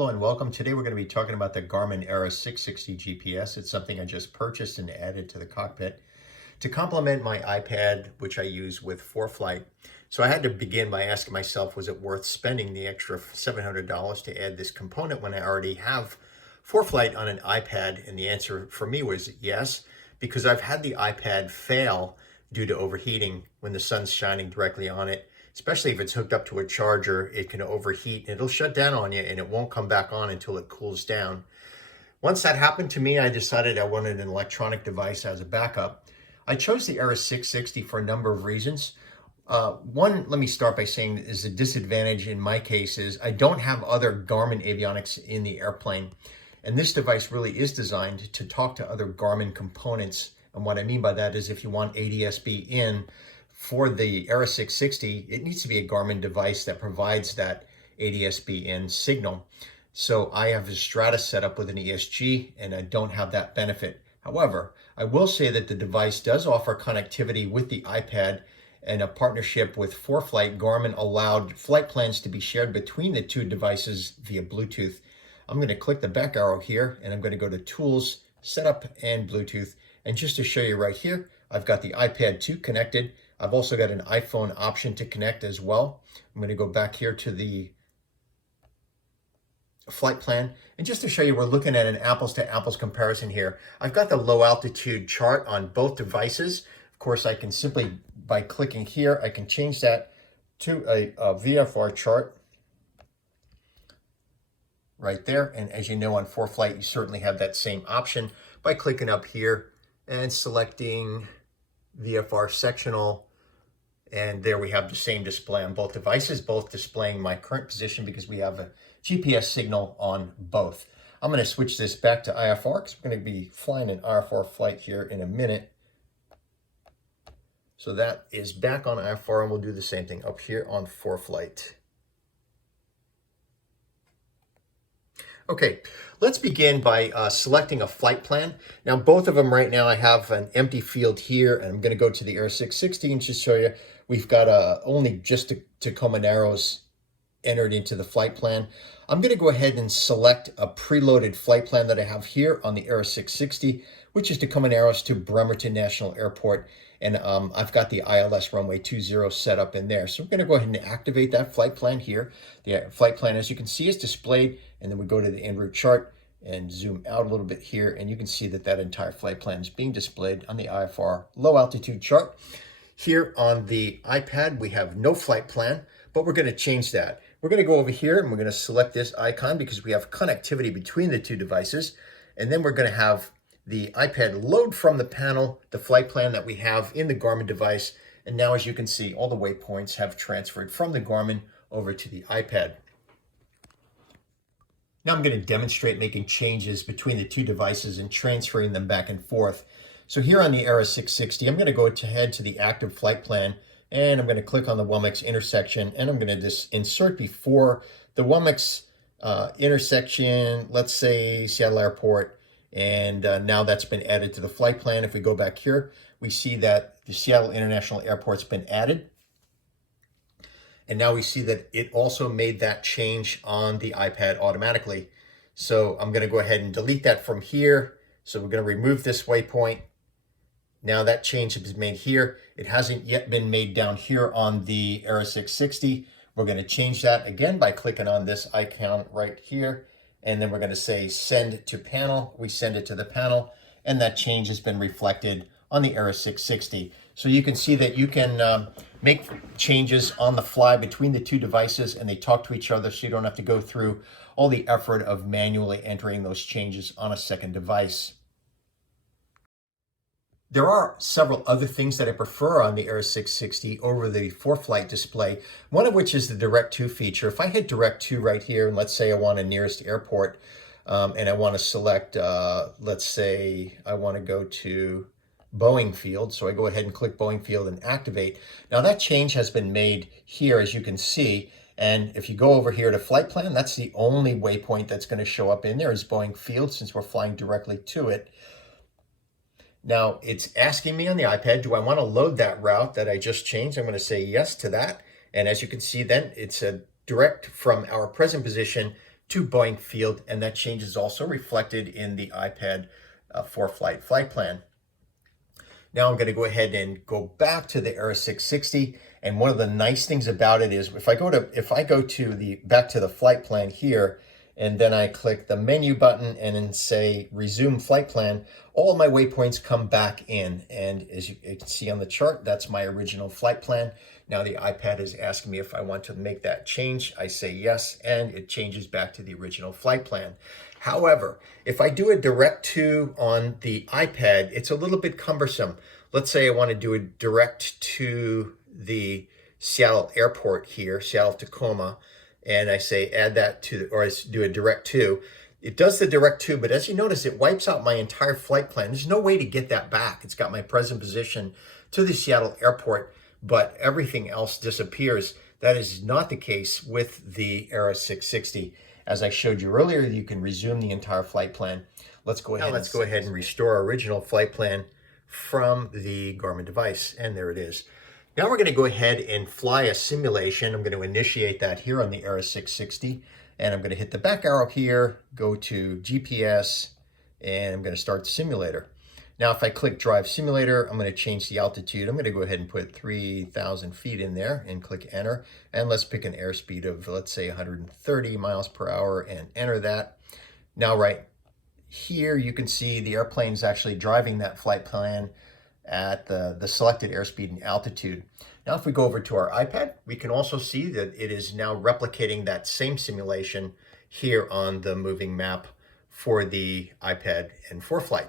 Hello and welcome. Today we're going to be talking about the Garmin Aera 660 GPS. It's something I just purchased and added to the cockpit to complement my iPad, which I use with ForFlight. So I had to begin by asking myself, was it worth spending the extra $700 to add this component when I already have ForFlight on an iPad? And the answer for me was yes, because I've had the iPad fail due to overheating when the sun's shining directly on it. Especially if it's hooked up to a charger, it can overheat and it'll shut down on you and it won't come back on until it cools down. Once that happened to me, I decided I wanted an electronic device as a backup. I chose the Aera 660 for a number of reasons. One, let me start by saying, is a disadvantage in my case is I don't have other Garmin avionics in the airplane. And this device really is designed to talk to other Garmin components. And what I mean by that is if you want ADS-B in, for the Aera 660, it needs to be a Garmin device that provides that ADS-B in signal. So I have a Stratus set up with an ESG and I don't have that benefit. However, I will say that the device does offer connectivity with the iPad, and a partnership with ForFlight, Garmin allowed flight plans to be shared between the two devices via Bluetooth. I'm going to click the back arrow here and I'm going to go to Tools, Setup, and Bluetooth. And just to show you right here, I've got the iPad 2 connected. I've also got an iPhone option to connect as well. I'm going to go back here to the flight plan. And just to show you, we're looking at an apples to apples comparison here. I've got the low altitude chart on both devices. Of course, I can simply, by clicking here, I can change that to a VFR chart right there. And as you know, on ForFlight, you certainly have that same option by clicking up here and selecting VFR sectional. And there we have the same display on both devices, both displaying my current position because we have a GPS signal on both. I'm going to switch this back to IFR because we're going to be flying an IFR flight here in a minute. So that is back on IFR, and we'll do the same thing up here on ForFlight. Okay, let's begin by selecting a flight plan. Now, both of them right now, I have an empty field here, and I'm going to go to the Aera 660 and just show you we've got only just Tacoma Narrows entered into the flight plan. I'm going to go ahead and select a preloaded flight plan that I have here on the Aera 660, which is Tacoma Narrows to Bremerton National Airport. And I've got the ILS runway 20 set up in there. So we're going to go ahead and activate that flight plan here. The flight plan, as you can see, is displayed. And then we go to the en route chart and zoom out a little bit here. And you can see that that entire flight plan is being displayed on the IFR low altitude chart. Here on the iPad, we have no flight plan, but we're going to change that. We're going to go over here and we're going to select this icon because we have connectivity between the two devices. And then we're going to have the iPad load from the panel the flight plan that we have in the Garmin device. And now, as you can see, all the waypoints have transferred from the Garmin over to the iPad. Now I'm going to demonstrate making changes between the two devices and transferring them back and forth. So here on the Aera 660, I'm going to go ahead to the active flight plan, and I'm going to click on the WAMX intersection, and I'm going to just insert before the WAMX intersection, let's say Seattle Airport. And now that's been added to the flight plan. If we go back here, we see that the Seattle International Airport's been added. And now we see that it also made that change on the iPad automatically. So I'm going to go ahead and delete that from here. So we're going to remove this waypoint. Now that change has been made here. It hasn't yet been made down here on the Aera 660. We're going to change that again by clicking on this icon right here. And then we're going to say send to panel. We send it to the panel, and that change has been reflected on the Aera 660. So you can see that you can make changes on the fly between the two devices, and they talk to each other, so you don't have to go through all the effort of manually entering those changes on a second device. There are several other things that I prefer on the Aera 660 over the ForFlight display, one of which is the Direct To feature. If I hit Direct To right here, and let's say I want a nearest airport, and I want to select, let's say I want to go to Boeing Field, so I go ahead and click Boeing Field and activate. Now that change has been made here, as you can see, and if you go over here to Flight Plan, that's the only waypoint that's going to show up in there is Boeing Field, since we're flying directly to it. Now it's asking me on the iPad, do I want to load that route that I just changed? I'm going to say yes to that. And as you can see, then it's a direct from our present position to Boeing field, and that change is also reflected in the iPad ForFlight flight plan. Now I'm going to go ahead and go back to the Aera 660, and one of the nice things about it is if I go to the back to the flight plan here, and then I click the menu button and then say resume flight plan, all my waypoints come back in, and as you can see on the chart, that's my original flight plan. Now the iPad is asking me if I want to make that change. I say yes, and it changes back to the original flight plan. However, if I do a direct to on the iPad, it's a little bit cumbersome. Let's say I want to do a direct to the Seattle airport here, Seattle Tacoma, and I say add that to, or I do a direct to. It does the direct to, but as you notice, it wipes out my entire flight plan. There's no way to get that back. It's got my present position to the Seattle airport, but everything else disappears. That is not the case with the Aera 660. As I showed you earlier, you can resume the entire flight plan. Let's go ahead and restore our original flight plan from the Garmin device, and there it is. Now we're going to go ahead and fly a simulation. I'm going to initiate that here on the Aera 660, and I'm going to hit the back arrow here, go to GPS, and I'm going to start the simulator. Now if I click Drive Simulator, I'm going to change the altitude. I'm going to go ahead and put 3,000 feet in there and click Enter. And let's pick an airspeed of, let's say, 130 miles per hour and enter that. Now right here you can see the airplane's actually driving that flight plan at the selected airspeed and altitude. Now if we go over to our iPad, we can also see that it is now replicating that same simulation here on the moving map for the iPad and ForFlight.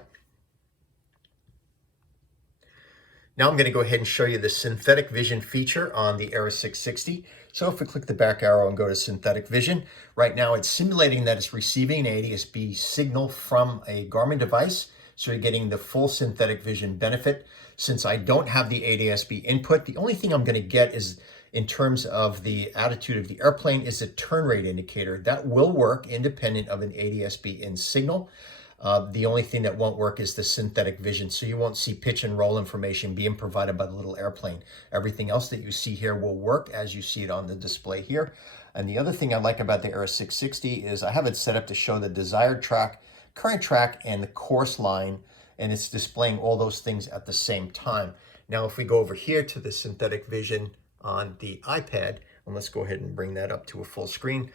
Now I'm going to go ahead and show you the synthetic vision feature on the Aera 660. So if we click the back arrow and go to synthetic vision, right now it's simulating that it's receiving an ADS-B signal from a Garmin device. So you're getting the full synthetic vision benefit. Since I don't have the ADS-B input, the only thing I'm going to get is, in terms of the attitude of the airplane, is a turn rate indicator. That will work independent of an ADS-B in signal. The only thing that won't work is the synthetic vision, so you won't see pitch and roll information being provided by the little airplane. Everything else that you see here will work as you see it on the display here. And the other thing I like about the Aera 660 is I have it set up to show the desired track, current track, and the course line, and it's displaying all those things at the same time. Now if we go over here to the synthetic vision on the iPad, and let's go ahead and bring that up to a full screen.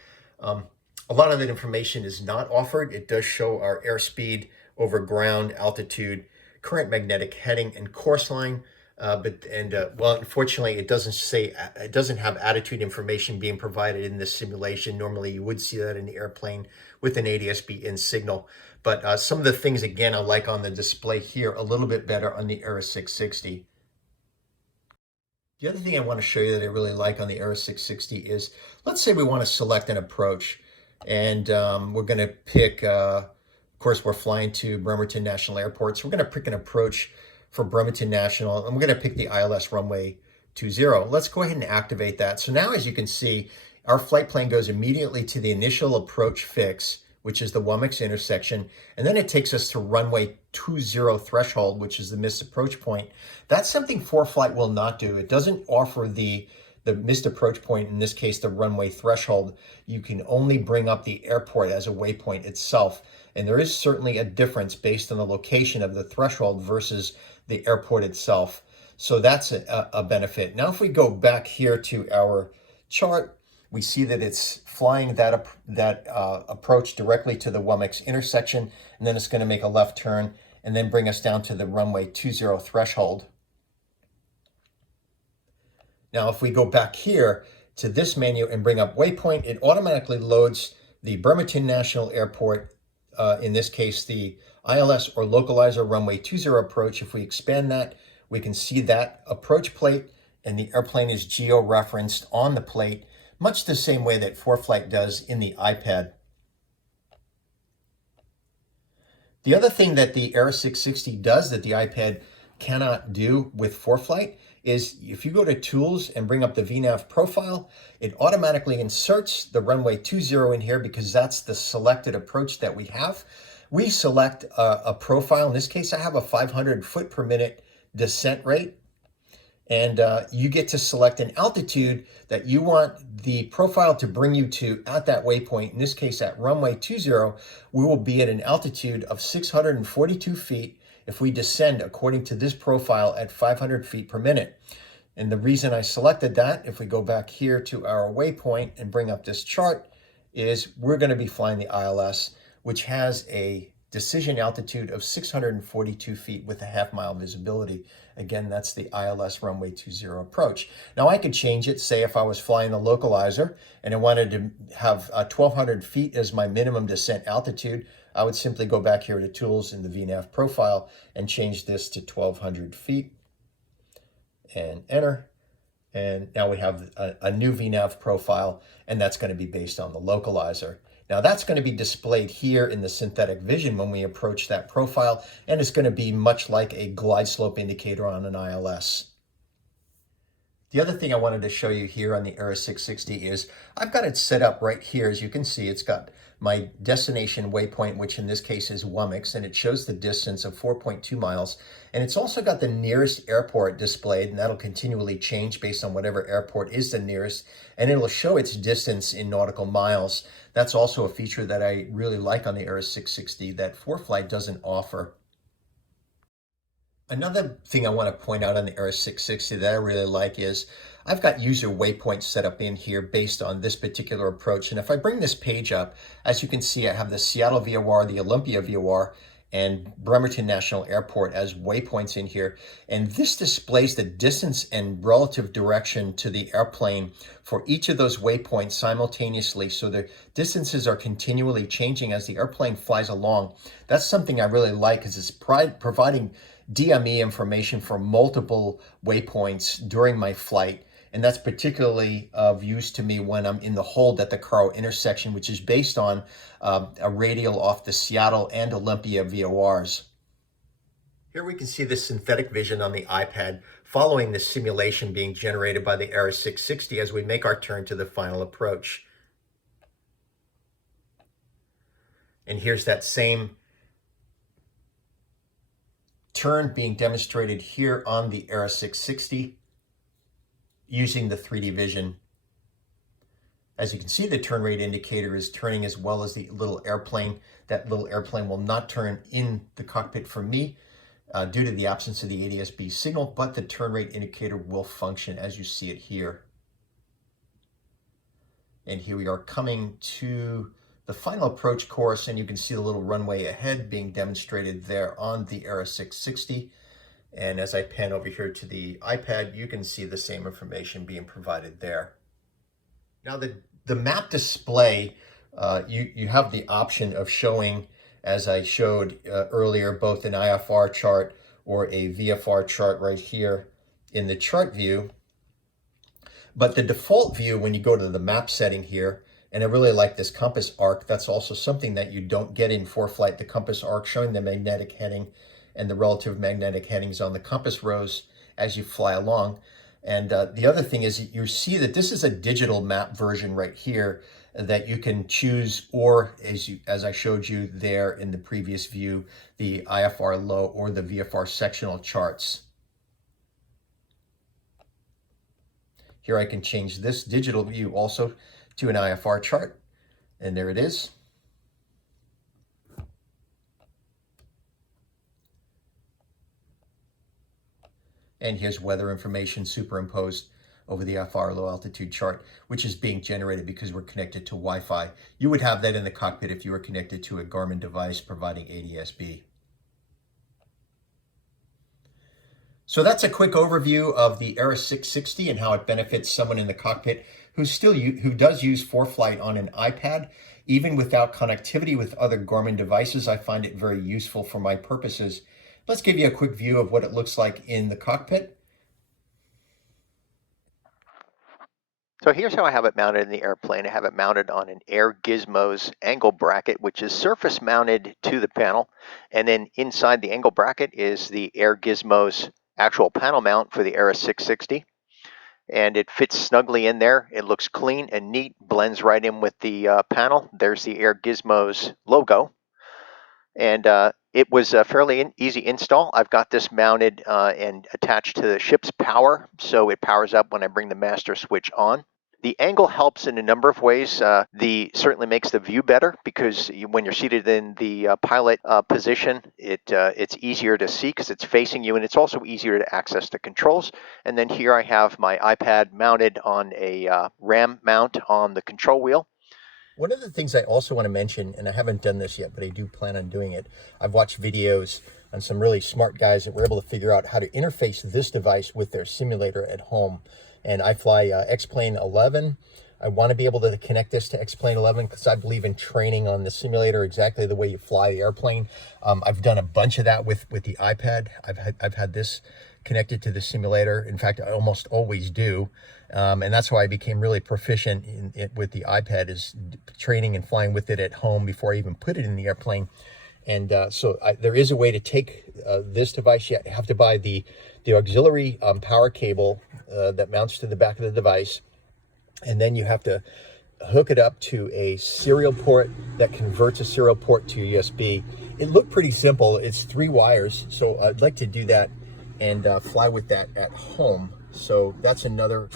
A lot of that information is not offered. It does show our airspeed over ground, altitude, current magnetic heading, and course line. Well, unfortunately, it doesn't have attitude information being provided in this simulation. Normally, you would see that in the airplane with an ADS-B in signal. But some of the things, again, I like on the display here a little bit better on the Aera 660. The other thing I want to show you that I really like on the Aera 660 is, let's say we want to select an approach. And we're going to pick, of course, we're flying to Bremerton National Airport. So we're going to pick an approach for Bremerton National, and we're going to pick the ILS runway 20. Let's go ahead and activate that. So now, as you can see, our flight plan goes immediately to the initial approach fix, which is the WMX intersection, and then it takes us to runway 20 threshold, which is the missed approach point. That's something ForFlight will not do. It doesn't offer the missed approach point, in this case, the runway threshold. You can only bring up the airport as a waypoint itself. And there is certainly a difference based on the location of the threshold versus the airport itself. So that's a benefit. Now, if we go back here to our chart, we see that it's flying that approach directly to the WMX intersection, and then it's going to make a left turn and then bring us down to the runway 20 threshold. Now, if we go back here to this menu and bring up waypoint, it automatically loads the Bremerton National Airport, in this case, the ILS or localizer runway 20 approach. If we expand that, we can see that approach plate, and the airplane is georeferenced on the plate, much the same way that ForFlight does in the iPad. The other thing that the Aera 660 does that the iPad cannot do with ForFlight is if you go to Tools and bring up the VNav profile, it automatically inserts the runway 20 in here because that's the selected approach that we have. We select a profile. In this case, I have a 500 foot per minute descent rate. And you get to select an altitude that you want the profile to bring you to at that waypoint. In this case, at runway 20, we will be at an altitude of 642 feet if we descend according to this profile at 500 feet per minute. And the reason I selected that, if we go back here to our waypoint and bring up this chart, is we're going to be flying the ILS, which has a decision altitude of 642 feet with a half-mile visibility. Again, that's the ILS runway 20 approach. Now I could change it, say if I was flying the localizer and I wanted to have 1,200 feet as my minimum descent altitude, I would simply go back here to Tools in the VNAV profile and change this to 1,200 feet and enter. And now we have a new VNAV profile, and that's going to be based on the localizer. Now that's going to be displayed here in the synthetic vision when we approach that profile, and it's going to be much like a glide slope indicator on an ILS. The other thing I wanted to show you here on the Aera 660 is I've got it set up right here. As you can see, it's got my destination waypoint, which in this case is Womex, and it shows the distance of 4.2 miles. And it's also got the nearest airport displayed, and that'll continually change based on whatever airport is the nearest. And it'll show its distance in nautical miles. That's also a feature that I really like on the Aera 660 that ForFlight doesn't offer. Another thing I want to point out on the Aera 660 that I really like is I've got user waypoints set up in here based on this particular approach. And if I bring this page up, as you can see, I have the Seattle VOR, the Olympia VOR, and Bremerton National Airport as waypoints in here. And this displays the distance and relative direction to the airplane for each of those waypoints simultaneously. So the distances are continually changing as the airplane flies along. That's something I really like because it's providing DME information for multiple waypoints during my flight. And that's particularly of use to me when I'm in the hold at the Caro intersection, which is based on a radial off the Seattle and Olympia VORs. Here we can see the synthetic vision on the iPad following the simulation being generated by the Aera 660 as we make our turn to the final approach. And here's that same turn being demonstrated here on the Aera 660 using the 3D vision. As you can see, the turn rate indicator is turning as well as the little airplane. That little airplane will not turn in the cockpit for me due to the absence of the ADS-B signal, but the turn rate indicator will function as you see it here. And here we are coming to the final approach course, and you can see the little runway ahead being demonstrated there on the Aera 660. And as I pan over here to the iPad, you can see the same information being provided there. Now the map display, you have the option of showing, as I showed earlier, both an IFR chart or a VFR chart right here in the chart view. But the default view, when you go to the map setting here, and I really like this compass arc, that's also something that you don't get in ForFlight, the compass arc showing the magnetic heading and the relative magnetic headings on the compass rose as you fly along. And the other thing is you see that this is a digital map version right here that you can choose, or as I showed you there in the previous view, the IFR low or the VFR sectional charts. Here I can change this digital view also to an IFR chart, and there it is. And here's weather information superimposed over the IFR low altitude chart, which is being generated because we're connected to Wi-Fi. You would have that in the cockpit if you were connected to a Garmin device providing ADS-B. So that's a quick overview of the Aera 660 and how it benefits someone in the cockpit who does use ForFlight on an iPad. Even without connectivity with other Garmin devices, I find it very useful for my purposes. Let's give you a quick view of what it looks like in the cockpit. So here's how I have it mounted in the airplane. I have it mounted on an Air Gizmos angle bracket, which is surface mounted to the panel. And then inside the angle bracket is the Air Gizmos actual panel mount for the Aera 660. And it fits snugly in there. It looks clean and neat, blends right in with the panel. There's the Air Gizmos logo. And It was a fairly easy install. I've got this mounted and attached to the ship's power, so it powers up when I bring the master switch on. The angle helps in a number of ways. Certainly makes the view better because when you're seated in the pilot position, it's easier to see because it's facing you, and it's also easier to access the controls. And then here I have my iPad mounted on a RAM mount on the control wheel. One of the things I also want to mention, and I haven't done this yet, but I do plan on doing it. I've watched videos on some really smart guys that were able to figure out how to interface this device with their simulator at home. And I fly X-Plane 11. I want to be able to connect this to X-Plane 11 because I believe in training on the simulator exactly the way you fly the airplane. I've done a bunch of that with the iPad. I've had this connected to the simulator. In fact, I almost always do. And that's why I became really proficient with the iPad, is training and flying with it at home before I even put it in the airplane. And there is a way to take this device. You have to buy the auxiliary power cable that mounts to the back of the device. And then you have to hook it up to a serial port that converts a serial port to USB. It looked pretty simple. It's 3 wires. So I'd like to do that and fly with that at home. So that's another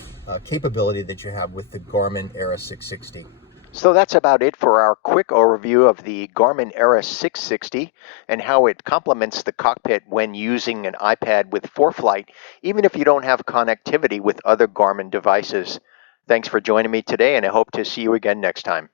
capability that you have with the Garmin Aera 660. So that's about it for our quick overview of the Garmin Aera 660 and how it complements the cockpit when using an iPad with ForFlight, even if you don't have connectivity with other Garmin devices. Thanks for joining me today, and I hope to see you again next time.